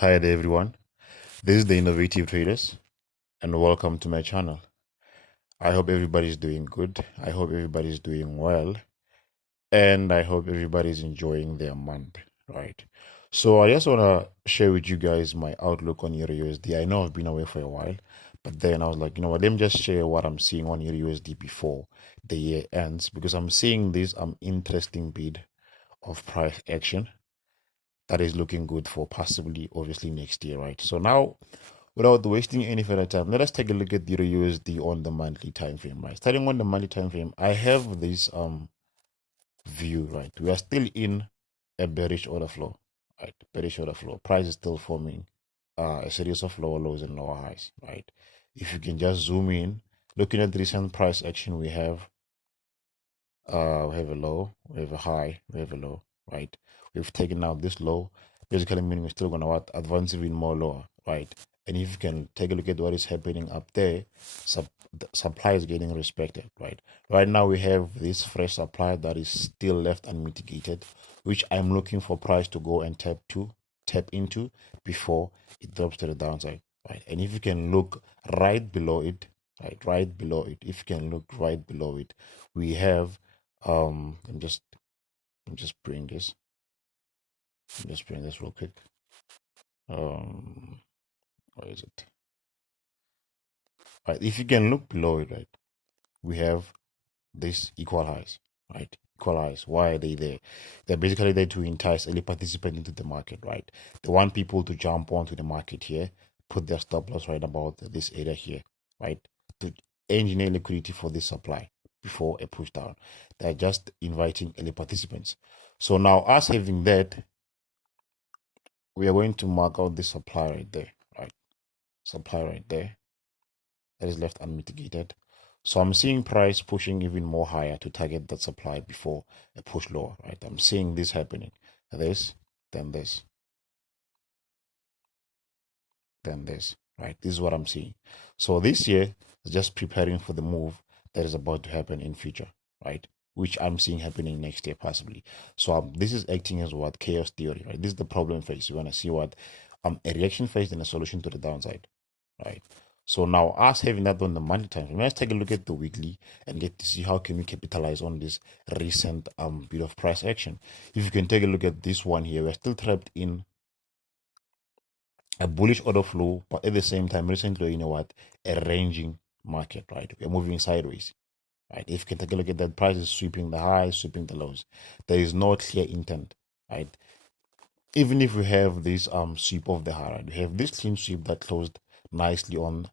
Hi there everyone, this is the Innovative Traders and welcome to my channel. I hope everybody's doing good, I hope everybody's doing well, and I hope everybody's enjoying their month, right? So I just want to share with you guys my outlook on EUR USD. I know I've been away for a while, but then I was like, you know what, let me just share what I'm seeing on EUR USD before the year ends, because I'm seeing this interesting bit of price action that is looking good for possibly obviously next year, right? So now, without wasting any further time, let us take a look at the USD on the monthly time frame, right? Starting on the monthly time frame, I have this view, right? We are still in a bearish order flow, right? Bearish order flow. Price is still forming a series of lower lows and lower highs, right? If you can just zoom in, looking at the recent price action, we have a low, we have a high, we have a low, right? We've taken out this low, basically meaning we're still gonna advance even more lower, right? And if you can take a look at what is happening up there, the supply is getting respected, right? Right now we have this fresh supply that is still left unmitigated, which I'm looking for price to go and tap into before it drops to the downside, right? And if you can look right below it, right below it, if you can look right below it, we have I'm just bring this. Just bring this real quick. Where is it? Right, if you can look below it, right, we have this equal highs, right? Equal highs. Why are they there? They're basically there to entice early participants into the market, right? They want people to jump onto the market here, put their stop loss right about this area here, right? To engineer liquidity for this supply before a push down. They're just inviting early participants. So now us having that, we are going to mark out this supply right there, right? Supply right there that is left unmitigated. So I'm seeing price pushing even more higher to target that supply before a push lower, right? I'm seeing this happening. This, then this, then this, right? This is what I'm seeing. So this year is just preparing for the move that is about to happen in future, right? Which I'm seeing happening next year possibly. So this is acting as what chaos theory, right? This is the problem phase. You want to see what a reaction phase and a solution to the downside, right? So now us having that on the monthly time frame, let's take a look at the weekly and get to see how can we capitalize on this recent bit of price action. If you can take a look at this one here, we're still trapped in a bullish order flow, but at the same time, recently, you know what, a ranging market, right? We're moving sideways, right? If you can take a look at that, price is sweeping the highs, sweeping the lows. There is no clear intent, right? Even if we have this sweep of the high, right? We have this clean sweep that closed nicely on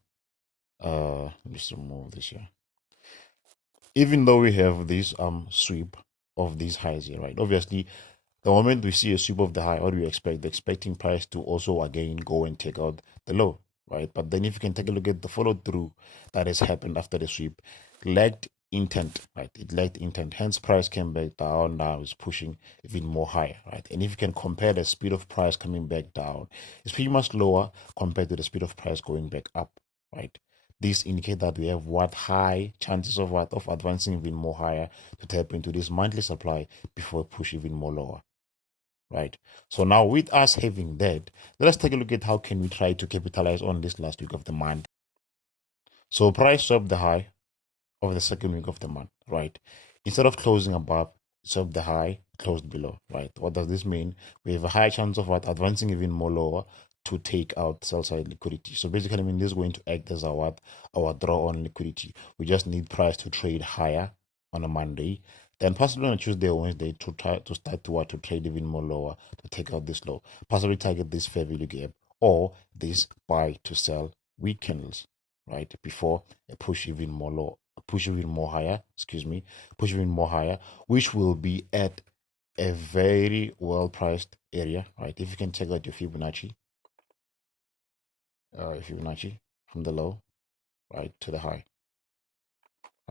let me just remove this here. Even though we have this sweep of these highs here, right? Obviously, the moment we see a sweep of the high, what do we expect? The expecting price to also again go and take out the low, right? But then if you can take a look at the follow through that has happened after the sweep, lacked intent, right? It lacked intent. Hence, price came back down. Now is pushing even more higher, right? And if you can compare the speed of price coming back down, it's pretty much lower compared to the speed of price going back up, right? This indicate that we have what high chances of what of advancing even more higher to tap into this monthly supply before push even more lower, right? So now with us having that, let us take a look at how can we try to capitalize on this last week of the month. So price swept the high of the second week of the month, right? Instead of closing above, swept the high, closed below, right? What does this mean? We have a high chance of what advancing even more lower to take out sell side liquidity. So basically, I mean, this is going to act as our draw on liquidity. We just need price to trade higher on a Monday, then possibly on a Tuesday or Wednesday to try to start to trade even more lower to take out this low, possibly target this fair value gap or this buy to sell weak candles, right? Before a push even more low, push even more higher, push even more higher, which will be at a very well priced area, right? If you can check out your Fibonacci from the low, right, to the high,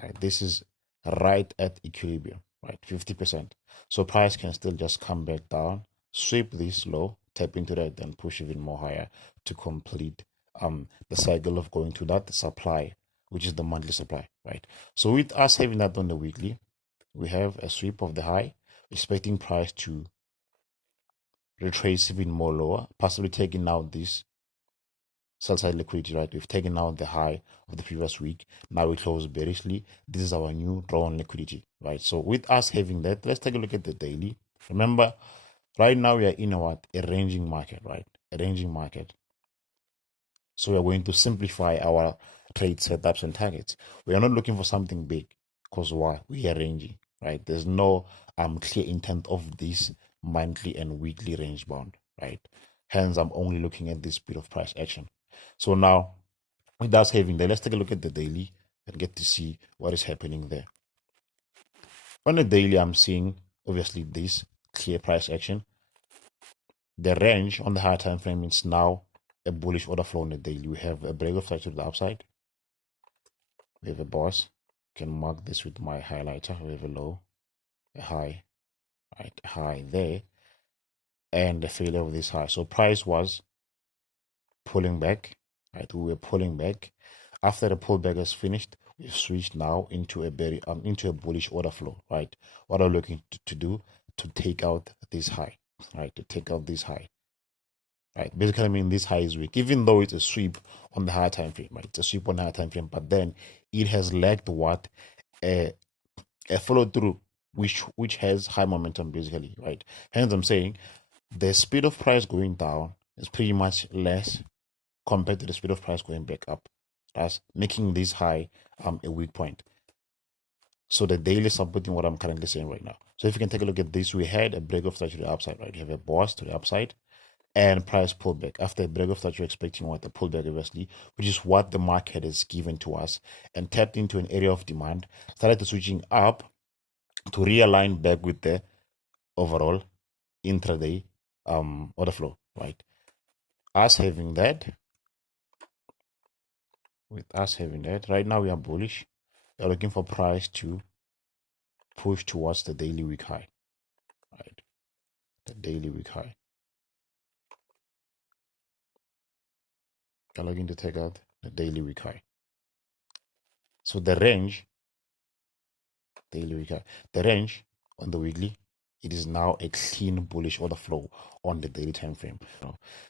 right? This is right at equilibrium, right? 50%. So price can still just come back down, sweep this low, tap into that, then push even more higher to complete the cycle of going to that supply, which is the monthly supply, right? So with us having that on the weekly, we have a sweep of the high, expecting price to retrace even more lower, possibly taking out this sell side liquidity, right? We've taken out the high of the previous week. Now we close bearishly. This is our new draw on liquidity, right? So with us having that, let's take a look at the daily. Remember, right now we are in a ranging market, right? A ranging market. So we are going to simplify our trade setups and targets. We are not looking for something big because why? We are ranging, right? There's no clear intent of this monthly and weekly range bound, right? Hence, I'm only looking at this bit of price action. So now, with us having that, let's take a look at the daily and get to see what is happening there. On the daily, I'm seeing obviously this clear price action. The range on the higher time frame is now a bullish order flow on the daily. We have a break of structure to the upside. We have a boss. Can mark this with my highlighter. We have a low, a high, right? A high there, and the failure of this high. So price was pulling back, right? We were pulling back. After the pullback is finished, we've switched now into a bullish order flow, right? What are we looking to do? To take out this high, right? To take out this high. Right, basically, I mean, this high is weak, even though it's a sweep on the higher time frame, right? It's a sweep on the higher time frame, but then it has lacked what a follow through, which has high momentum, basically, right? Hence, I'm saying the speed of price going down is pretty much less compared to the speed of price going back up. That's making this high a weak point. So the daily is supporting what I'm currently saying right now. So if you can take a look at this, we had a break of structure to the upside, right? You have a boss to the upside and price pullback. After a break of that, you're expecting what? The pullback, obviously, which is what the market has given to us, and tapped into an area of demand, started to switching up to realign back with the overall intraday order flow, right? Us having that, right now we are bullish. We are looking for price to push towards the daily week high, right? The daily week high. We're looking to take out the daily week high. So the range, daily week high, the range on the weekly, it is now a clean bullish order flow on the daily time frame.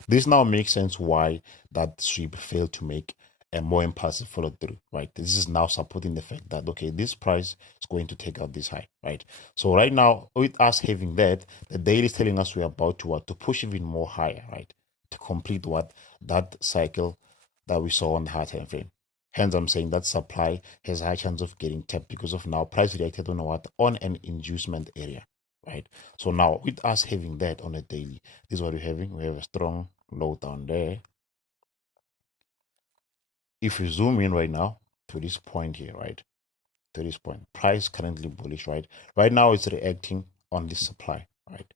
This now makes sense why that sweep failed to make a more impulsive follow through, right? This is now supporting the fact that, okay, this price is going to take out this high, right? So right now, with us having that, the daily is telling us we're about to what? To push even more higher, right? To complete what? That cycle that we saw on the high time frame. Hence, I'm saying that supply has a high chance of getting tapped because of now price reacted on what? On an inducement area, right? So now with us having that on a daily, this is what we're having. We have a strong low down there. If we zoom in right now to this point here, right? To this point, price currently bullish, right? Right now it's reacting on this supply, right?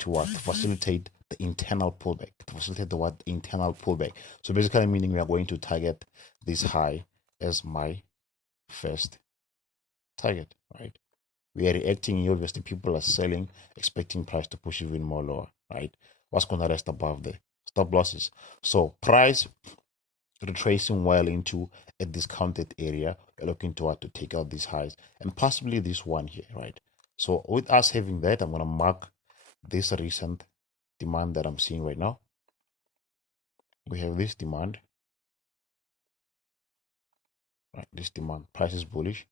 To what? To facilitate the internal pullback. To facilitate the what? Internal pullback. So basically meaning we are going to target this high as my first target, right? We are reacting, obviously people are selling, expecting price to push even more lower, right? What's going to rest above the stop losses? So price retracing well into a discounted area. We're looking to take out these highs and possibly this one here, right? So with us having that, I'm going to mark this recent demand that I'm seeing right now. We have this demand, right? This demand, price is bullish.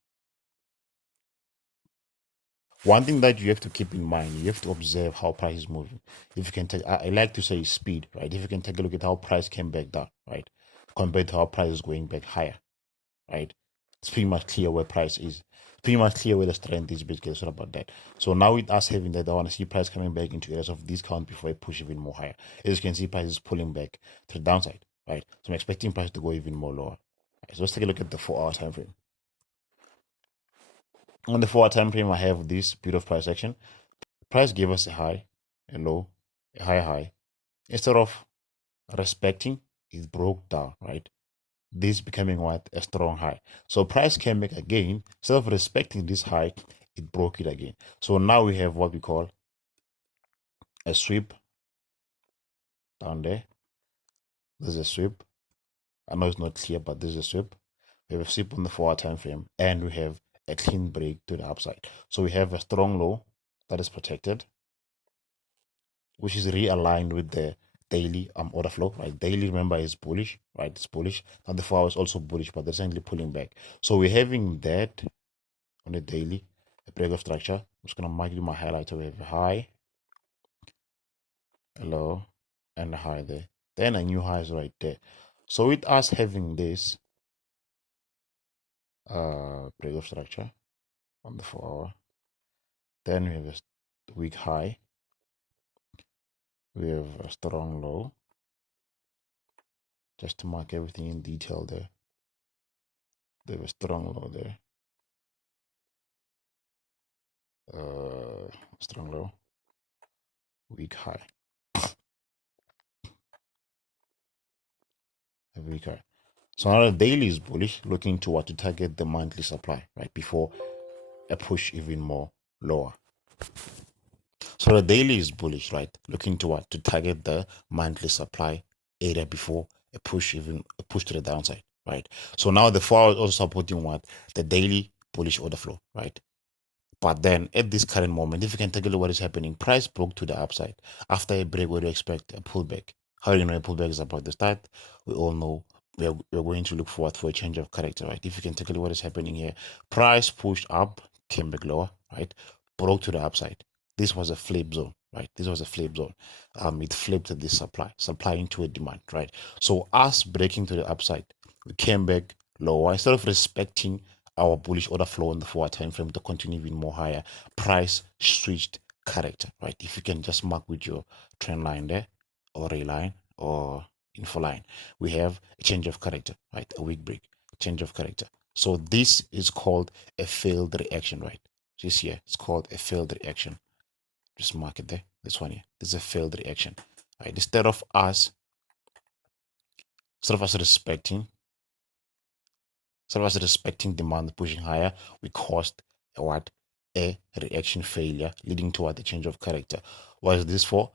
One thing that you have to keep in mind, you have to observe how price is moving. If you can take, I like to say speed, right? If you can take a look at how price came back down, right? Compared to how price is going back higher, right? It's pretty much clear where price is. Pretty much clear where the strength is, basically. It's all about that. So now with us having that, I want to see price coming back into areas of discount before I push even more higher. As you can see, price is pulling back to the downside, right? So I'm expecting price to go even more lower. Right, so let's take a look at the 4-hour time frame. On the 4-hour time frame, I have this bit of price action. Price gave us a high, a low, a high. Instead of respecting, it broke down, right? This becoming what? A strong high. So price came back again. Instead of respecting this high, it broke it again. So now we have what we call a sweep down there. This is a sweep. I know it's not clear, but this is a sweep. We have a sweep on the 4-hour time frame, and we have a clean break to the upside. So we have a strong low that is protected. which is realigned with the daily order flow, right? Daily, remember, is bullish, right? It's bullish. Now the 4 hour is also bullish, but they're essentially pulling back. So we're having that on the daily, a break of structure. I'm just gonna mark you my highlighter. We have a high, a low, and a high there. Then a new high is right there. So with us having this break of structure on the 4 hour, then we have a weak high, we have a strong low, just to mark everything in detail there. They have a strong low there, strong low, weak high, a weak high. So now the daily is bullish, looking to what, to target the monthly supply, right, before a push even more lower. So the daily is bullish, right, looking to what, to target the monthly supply area before a push to the downside, right? So now the 4 hour is also supporting what, the daily bullish order flow, right? But then at this current moment, if you can take a look what is happening, price broke to the upside. After a break, what do you expect? A pullback. How do you know a pullback is about to start? We all know we're going to look forward for a change of character, right? If you can take a look what is happening here, price pushed up, came back lower, right? Broke to the upside. This was a flip zone, right? This was a flip zone. It flipped this supply into a demand, right? So us breaking to the upside, we came back lower. Instead of respecting our bullish order flow on the 4 hour time frame to continue even more higher, price switched character, right? If you can just mark with your trend line there, or a line, or info line, we have a change of character, right? A weak break, change of character. So this is called a failed reaction, right? This here, it's called a failed reaction. Just mark it there. This one here, this is a failed reaction, right? Instead of us respecting demand pushing higher, we caused a what? A reaction failure, leading toward the change of character. What is this for?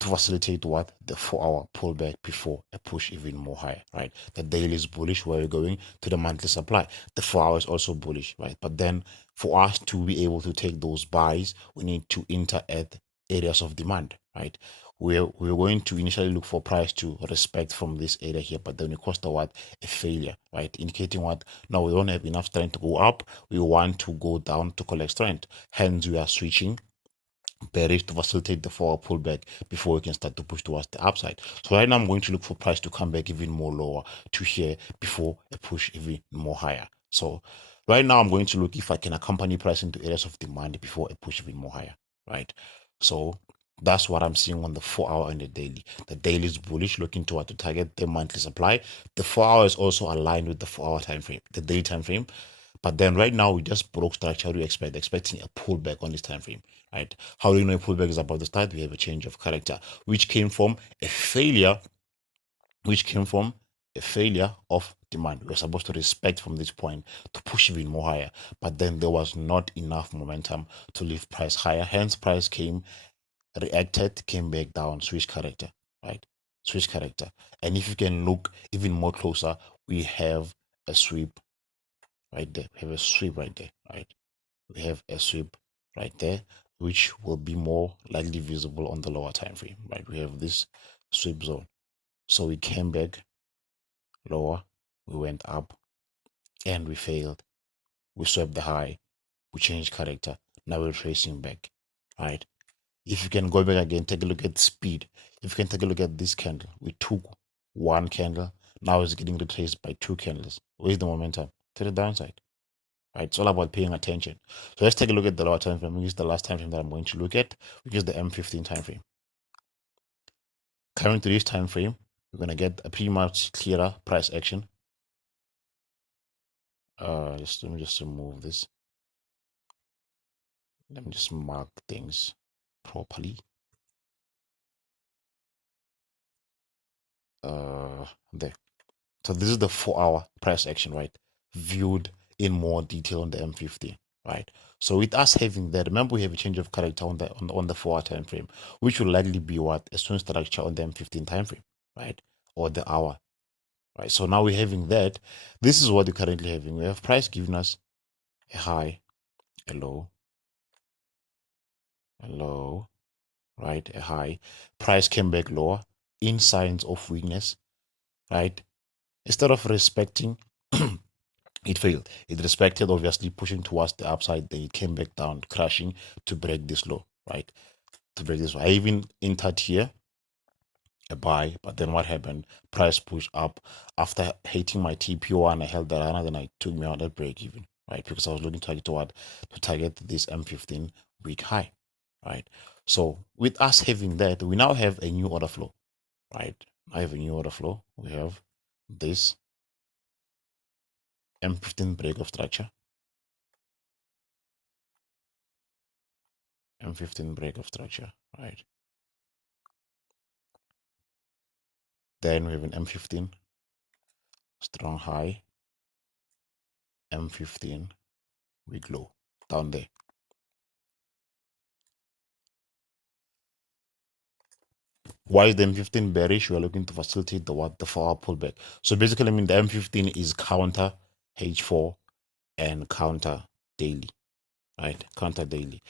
To facilitate what? The 4 hour pullback before a push even more higher, right? The daily is bullish where we're going to the monthly supply. The 4 hour is also bullish, right? But then for us to be able to take those buys, we need to enter at areas of demand, right? We're going to initially look for price to respect from this area here, but then it cost a what? A failure, right? Indicating what? Now we don't have enough strength to go up. We want to go down to collect strength. Hence, we are switching bearish to facilitate the 4 hour pullback before we can start to push towards the upside. So right now I'm going to look for price to come back even more lower to here before a push even more higher. So right now I'm going to look if I can accompany price into areas of demand before a push even more higher, right? So that's what I'm seeing on the 4 hour and the daily. The daily is bullish, looking toward to target the monthly supply. The 4 hour is also aligned with the 4 hour time frame, the daily time frame. But then right now we just broke structure. How do you expect? Expecting a pullback on this time frame, right? How do you know a pullback is about to start? We have a change of character, which came from a failure, of demand. We were supposed to respect from this point to push even more higher, but then there was not enough momentum to lift price higher. Hence, price reacted, came back down, switch character, right? Switch character. And if you can look even more closer, we have a sweep right there. We have a sweep right there, right? We have a sweep right there, which will be more likely visible on the lower time frame, right? We have this sweep zone. So we came back lower, we went up, and we failed. We swept the high, we changed character. Now we're tracing back, right? If you can go back again, take a look at speed. If you can take a look at this candle, we took one candle. Now it's getting retraced by two candles. Where's the momentum? To the downside. Right? It's all about paying attention. So let's take a look at the lower time frame. This is the last time frame that I'm going to look at, which is the M15 time frame. Coming to this time frame, we're going to get a pretty much clearer price action. Let me just remove this. Let me just mark things properly. There. So this is the 4 hour price action, right? Viewed in more detail on the M15, right? So with us having that, remember we have a change of character on the 4 hour time frame, which will likely be what? A swing structure on the M15 time frame, right? Or the hour, right? So now we're having that. This is what we're currently having. We have price giving us a high, a low, right? A high. Price came back lower in signs of weakness, right? Instead of respecting, it failed. It respected, obviously, pushing towards the upside. Then it came back down, crashing to break this low, right? To break this low. I even entered here a buy, but then what happened? Price push up after hitting my TP1. I held that on, and then I took me out at break even, right? Because I was looking to target what? To target this M15 week high, right? So with us having that, we now have a new order flow, right? I have a new order flow. We have this M15 break of structure, M15 break of structure, right? Then we have an M15 strong high, M15 weak low down there. Why is the M15 bearish? We are looking to facilitate the what? The 4-hour pullback. So basically, I mean, the M15 is counter H4 and counter daily, right? Counter daily.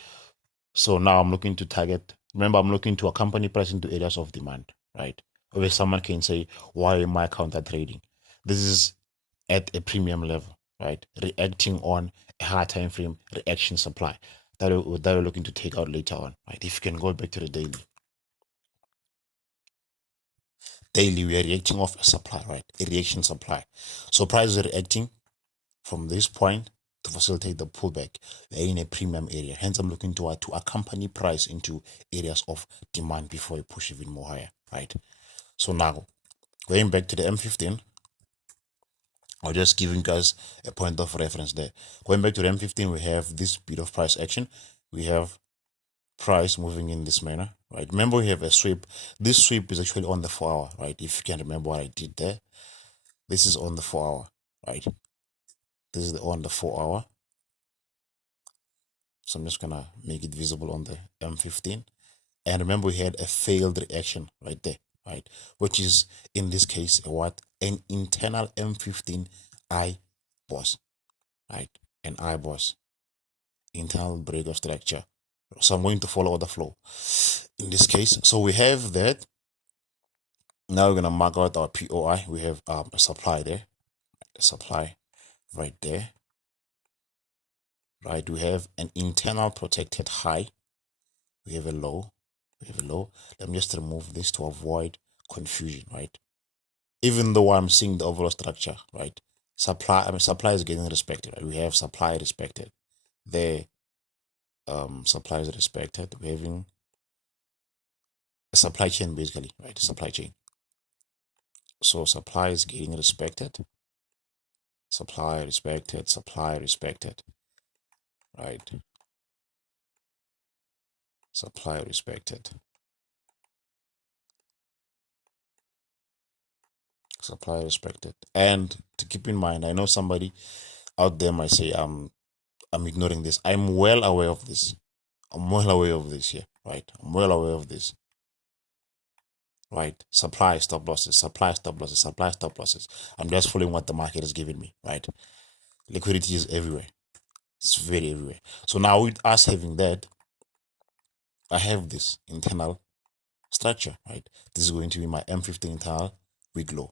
So now I'm looking to target, remember, I'm looking to accompany price into areas of demand, right? Where someone can say, why am I counter trading? This is at a premium level, right? Reacting on a higher time frame reaction supply that we're looking to take out later on, right? If you can go back to the daily. Daily, we are reacting off a supply, right? A reaction supply. So prices are reacting from this point to facilitate the pullback. We are in a premium area. Hence, I'm looking to accompany price into areas of demand before we push even more higher, right? So now, going back to the M15, I'll just give you guys a point of reference there. Going back to the M15, we have this bit of price action. We have price moving in this manner, right? Remember, we have a sweep. This sweep is actually on the 4-hour, right? If you can remember what I did there. This is on the 4-hour, right? This is on the 4-hour. So I'm just gonna make it visible on the M15. And remember, we had a failed reaction right there, right? Which is in this case what? An internal M15 I boss, right? An I boss, internal break of structure. So I'm going to follow the flow in this case. So we have that. Now we're gonna mark out our POI. We have a supply there, a supply right there. Right, we have an internal protected high, we have a low, we have a low. Let me just remove this to avoid confusion, right? Even though I'm seeing the overall structure, right? Supply is getting respected, right? We have supply respected. The supply is respected. We're having a supply chain basically, right? Supply chain. So supply is getting respected. Supply respected, supply respected, right? Supply respected. Supply respected. And to keep in mind, I know somebody out there might say I'm ignoring this. I'm well aware of this. I'm well aware of this here, right? I'm well aware of this. Right? Supply stop losses, supply stop losses, supply stop losses. I'm just following what the market is giving me, right? Liquidity is everywhere. It's very everywhere. So now with us having that, I have this internal structure, right? This is going to be my M15 internal week low.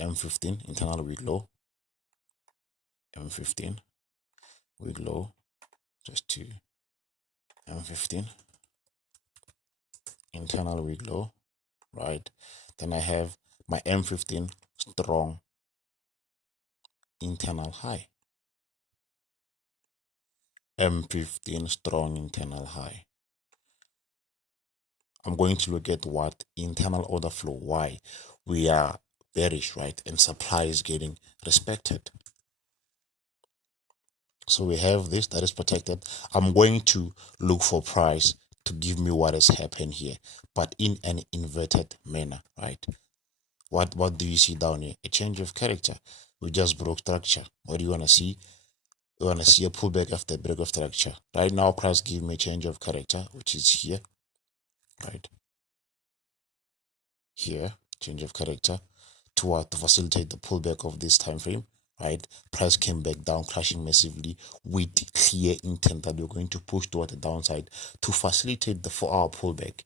M15 internal week low. M15 week low. Just to M15 internal week low, right? Then I have my M15 strong internal high. M15 strong internal high. I'm going to look at what internal order flow, why we are bearish, right? And supply is getting respected. So we have this that is protected. I'm going to look for price to give me what has happened here, but in an inverted manner, right? What do you see down here? A change of character. We just broke structure. What do you want to see? We want to see a pullback after a break of structure. Right now, price give me a change of character, which is here, right? Here, change of character to facilitate the pullback of this time frame. right? Price came back down, crashing massively with clear intent that we're going to push toward the downside to facilitate the 4-hour pullback,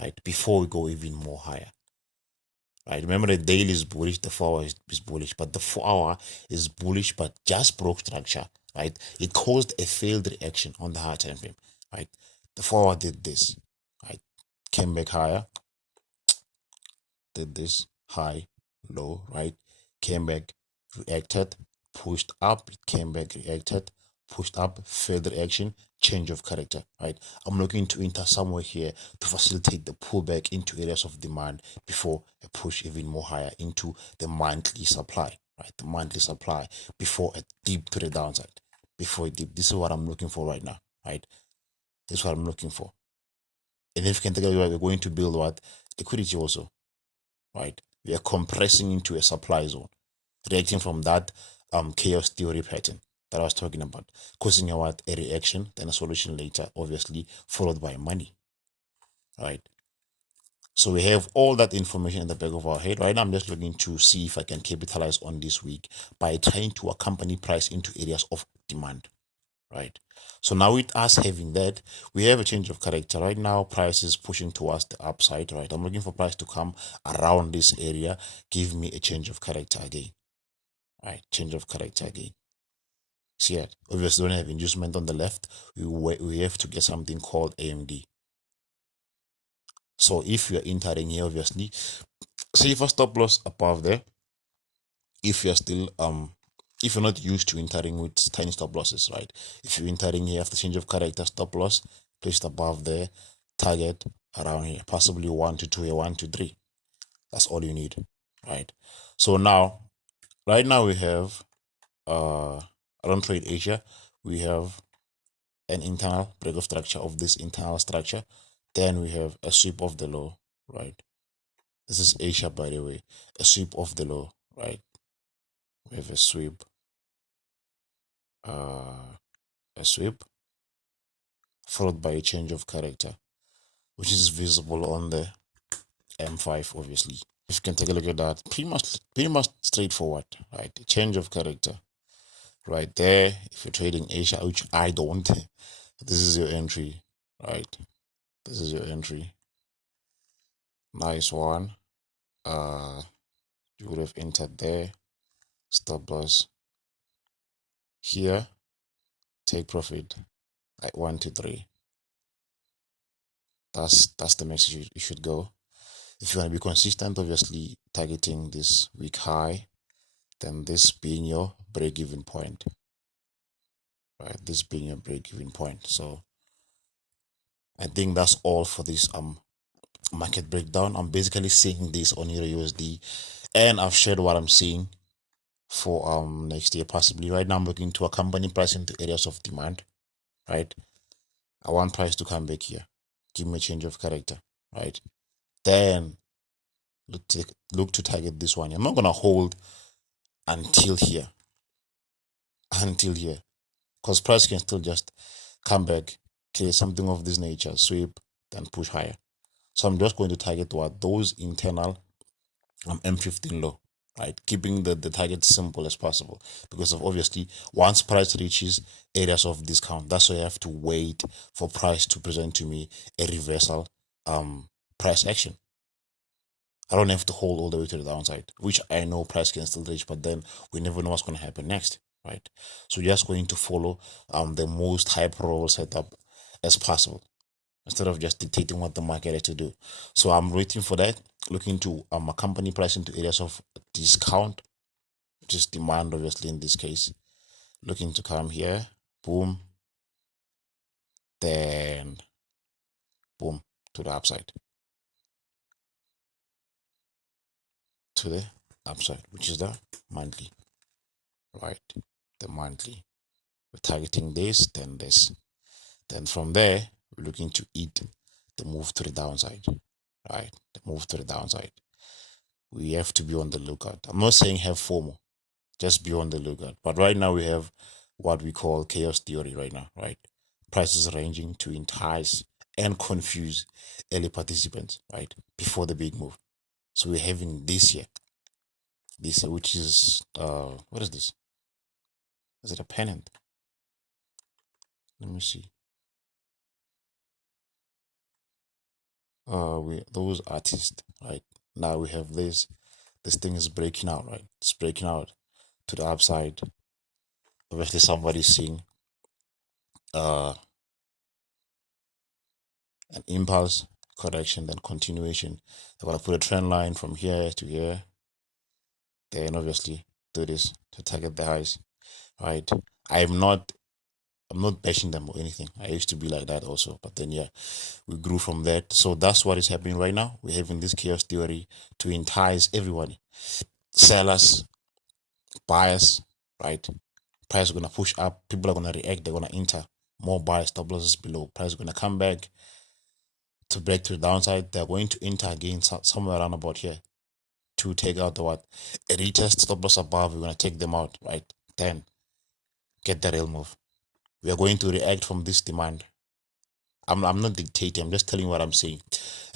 right? Before we go even more higher. Right, remember the daily is bullish, the 4-hour is bullish, but the 4-hour is bullish, but just broke structure, right? It caused a failed reaction on the higher time frame, right? The 4-hour did this, right? Came back higher, did this high, low, right? Came back, reacted, pushed up, it came back, reacted, pushed up, further reaction, change of character, right? I'm looking to enter somewhere here to facilitate the pullback into areas of demand before a push even more higher into the monthly supply, right? The monthly supply before a dip to the downside, before a dip. This is what I'm looking for right now, right? This is what I'm looking for. And if you can take a look, we're going to build what? Liquidity also, right? We are compressing into a supply zone, reacting from that chaos theory pattern that I was talking about, causing a what? A reaction, then a solution later, obviously, followed by money, right? So we have all that information in the back of our head. Right now, I'm just looking to see if I can capitalize on this week by trying to accompany price into areas of demand, right? So now with us having that, we have a change of character. Right now, price is pushing towards the upside, right? I'm looking for price to come around this area, give me a change of character again, right? Change of character again. See it? Obviously, don't have inducement on the left. We have to get something called AMD. So if you're entering here, obviously, see if a stop loss above there, if you're still if you're not used to entering with tiny stop losses, right? If you're entering here after change of character, stop loss placed above there, target around here, possibly 1 to 2 or 1 to 3. That's all you need, right? So now, right now we have I don't trade Asia. We have an internal break of structure of this internal structure. Then we have a sweep of the low, right? This is Asia, by the way. A sweep of the low, right? We have uh, a sweep, followed by a change of character, which is visible on the M5, obviously. If you can take a look at that, pretty much straightforward, right? A change of character, right there. If you're trading Asia, which I don't, this is your entry, right? This is your entry. Nice one. You would have entered there. Stop loss here. Take profit at 1 to 3. That's the message you should go. If you want to be consistent, obviously targeting this week high, then this being your break-even point, right? This being your break-even point. So I think that's all for this market breakdown. I'm basically seeing this on EUR USD, and I've shared what I'm seeing for next year possibly. Right now I'm looking to accompany price into areas of demand, right? I want price to come back here, give me a change of character, right? Then look to target this one. I'm not gonna hold until here, because price can still just come back, create something of this nature, sweep, then push higher. So I'm just going to target what those internal M15 low, right? Keeping the target simple as possible, because of obviously once price reaches areas of discount, that's why I have to wait for price to present to me a reversal price action. I don't have to hold all the way to the downside, which I know price can still reach, but then we never know what's going to happen next, right? So just going to follow the most high probable setup as possible instead of just dictating what the market has to do. So I'm waiting for that, looking to accompany price into areas of discount, which is demand, obviously, in this case. Looking to come here, boom, then boom, to the upside. To the upside, which is the monthly, right? The monthly. We're targeting this, then this. Then from there, we're looking to eat the move to the downside, right? The move to the downside. We have to be on the lookout. I'm not saying have FOMO, just be on the lookout. But right now we have what we call chaos theory right now, right? Prices ranging to entice and confuse early participants, right? Before the big move. So we're having this year, which is, what is this? Is it a pennant? Let me see. Those artists, right? Now we have this. This thing is breaking out, right? It's breaking out to the upside. Obviously, somebody's seeing uh an impulse correction, then continuation. They're gonna put a trend line from here to here. Then obviously do this to target the highs, right? I'm not I'm not bashing them or anything. I used to be like that also, but then yeah, we grew from that. So that's what is happening right now. We're having this chaos theory to entice everybody, sellers, buyers, right? Price is gonna push up. People are gonna react. They're gonna enter more buyers. Stop losses below. Price is gonna come back to break to the downside. They're going to enter again somewhere around about here to take out the what? A retest stop loss above. We're gonna take them out, right? Then get the real move. We are going to react from this demand. I'm not dictating, I'm just telling you what I'm saying.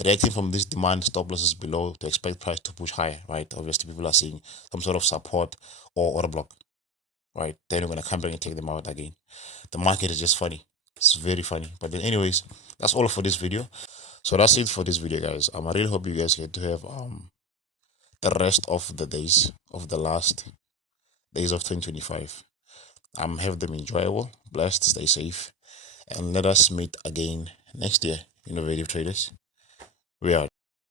Reacting from this demand, stop losses below to expect price to push higher, right? Obviously, people are seeing some sort of support or order block, right? Then we're going to come back and take them out again. The market is just funny. It's very funny. But then, anyways, that's all for this video. So that's it for this video, guys. I really hope you guys get to have the rest of the days of the last days of 2025. Have them enjoyable, blessed, stay safe, and let us meet again next year, innovative traders. We are.